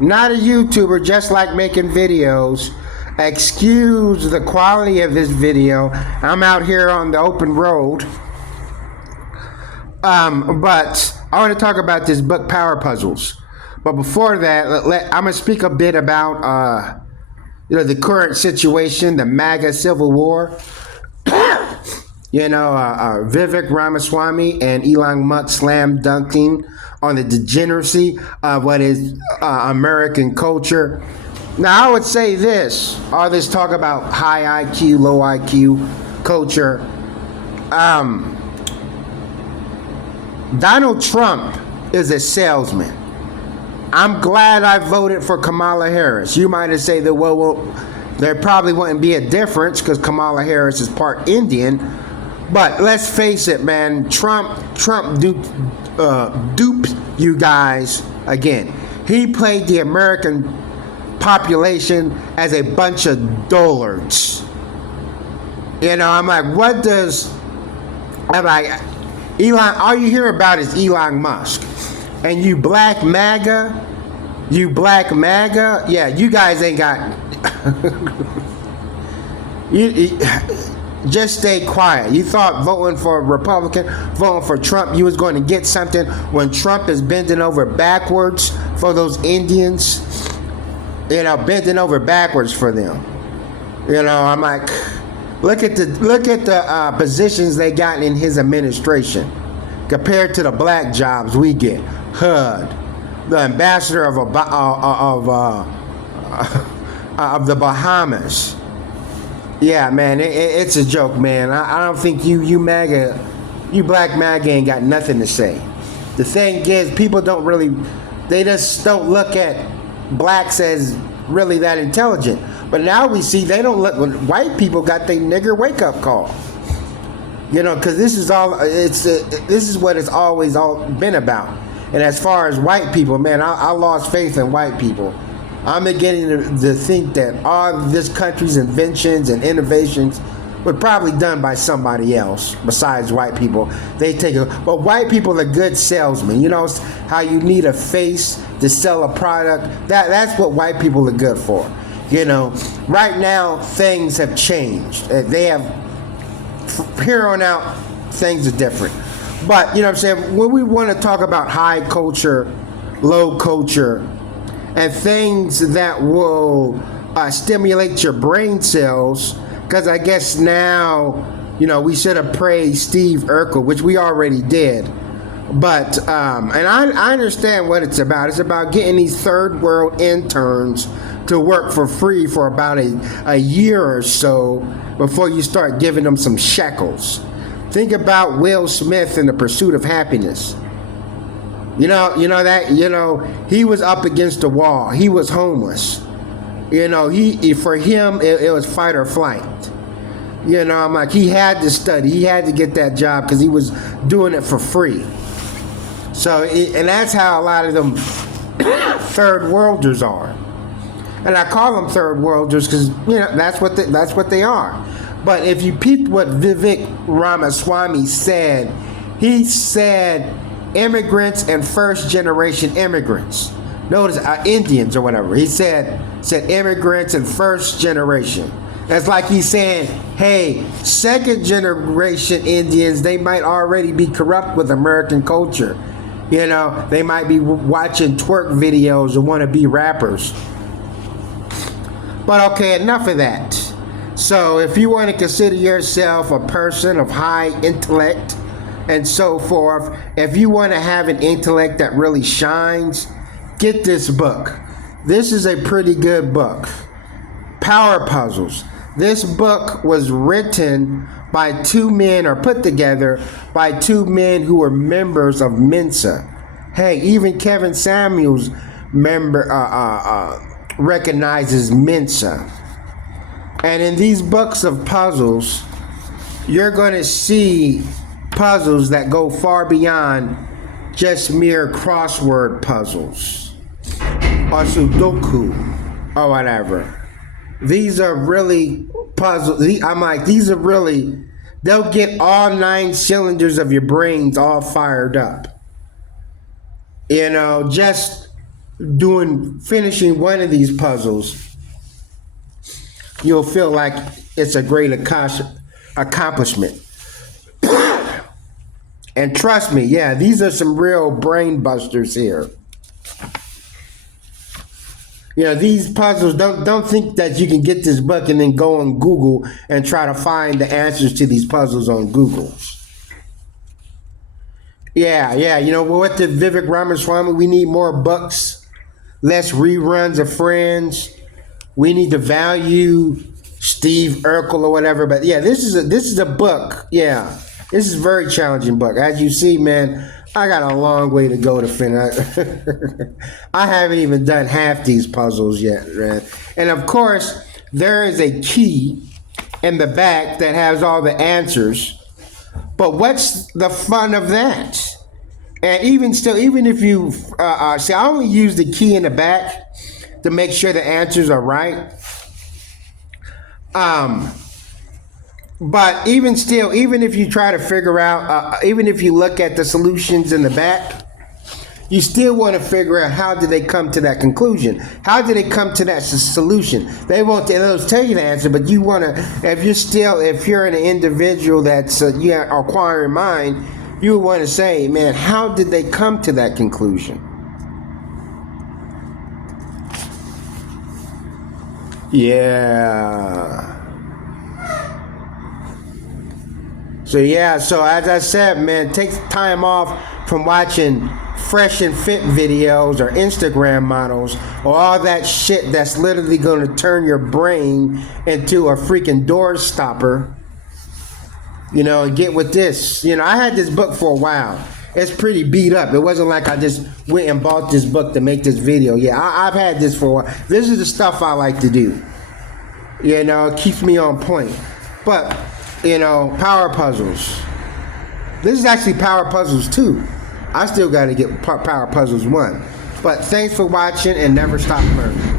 Not a YouTuber, just like making videos. Excuse the quality of this video. I'm out here on the open road. But I want to talk about this book, Power Puzzles. But before that, I'm going to speak a bit about the current situation, the MAGA Civil War. Vivek Ramaswamy and Elon Musk slam dunking on the degeneracy of what is American culture. Now, I would say this, all this talk about high IQ, low IQ culture. Donald Trump is a salesman. I'm glad I voted for Kamala Harris. You might have said that, well, there probably wouldn't be a difference because Kamala Harris is part Indian. But let's face it, man, Trump duped you guys again. He played the American population as a bunch of dullards. I'm like, Elon, all you hear about is Elon Musk. And you black MAGA, yeah, you guys ain't got... Just stay quiet. You thought voting for a Republican, voting for Trump, you was going to get something when Trump is bending over backwards for those Indians. Bending over backwards for them. I'm like, look at the positions they got in his administration compared to the black jobs we get. HUD, the ambassador of the Bahamas. Yeah, man, it's a joke, man. I don't think you black MAGA ain't got nothing to say. The thing is, people they just don't look at blacks as really that intelligent. But now we see they don't look, white people got their nigger wake up call. Because this is what it's always all been about. And as far as white people, man, I lost faith in white people. I'm beginning to think that all this country's inventions and innovations were probably done by somebody else besides white people. But white people are good salesmen. You know how you need a face to sell a product? That's what white people are good for. Right now things have changed. They have, from here on out, things are different. But, what I'm saying, when we want to talk about high culture, low culture, and things that will stimulate your brain cells, because I guess now, we should have praised Steve Urkel, which we already did. But, and I understand what it's about. It's about getting these third world interns to work for free for about a year or so before you start giving them some shekels. Think about Will Smith in The Pursuit of Happiness. He was up against the wall. He was homeless. For him, it was fight or flight. I'm like, he had to study. He had to get that job because he was doing it for free. So, and that's how a lot of them third worlders are. And I call them third worlders because, that's what they are. But if you peep what Vivek Ramaswamy said, he said immigrants and first generation immigrants. Notice Indians or whatever. He said immigrants and first generation. That's like he's saying, hey, second generation Indians, they might already be corrupt with American culture. They might be watching twerk videos and want to be rappers. But okay, enough of that. So if you want to consider yourself a person of high intellect and so forth, if you want to have an intellect that really shines, get this book. This is a pretty good book. Power Puzzles. This book was written by two men, or put together by two men who were members of Mensa. Hey, even Kevin Samuels recognizes Mensa. And in these books of puzzles, you're going to see puzzles that go far beyond just mere crossword puzzles or Sudoku or whatever. These are really puzzles. These are really, they'll get all 9 cylinders of your brains all fired up. Just finishing one of these puzzles, you'll feel like it's a great accomplishment. And trust me, yeah, these are some real brain busters here. You know, these puzzles, don't think that you can get this book and then go on Google and try to find the answers to these puzzles on Google. Yeah, you know what did Vivek Ramaswamy, we need more books, less reruns of Friends. We need to value Steve Urkel or whatever. But yeah, this is a book. Yeah, this is a very challenging book. As you see, man, I got a long way to go to finish. I haven't even done half these puzzles yet, man. And of course, there is a key in the back that has all the answers. But what's the fun of that? And even still, even if you see, I only use the key in the back to make sure the answers are right. But even still, even if you try to figure out, even if you look at the solutions in the back, you still want to figure out how did they come to that conclusion? How did they come to that solution? They'll tell you the answer, but you want to, if you're an individual that's you have acquiring mind, you want to say, man, how did they come to that conclusion? Yeah. So as I said, man, take time off from watching Fresh and Fit videos or Instagram models or all that shit that's literally going to turn your brain into a freaking door stopper. You know, and get with this. You know, I had this book for a while. It's pretty beat up. It wasn't like I just went and bought this book to make this video. Yeah, I've had this for a while. This is the stuff I like to do. You know, it keeps me on point. But, you know, Power Puzzles. This is actually Power Puzzles 2. I still got to get Power Puzzles 1. But thanks for watching and never stop learning.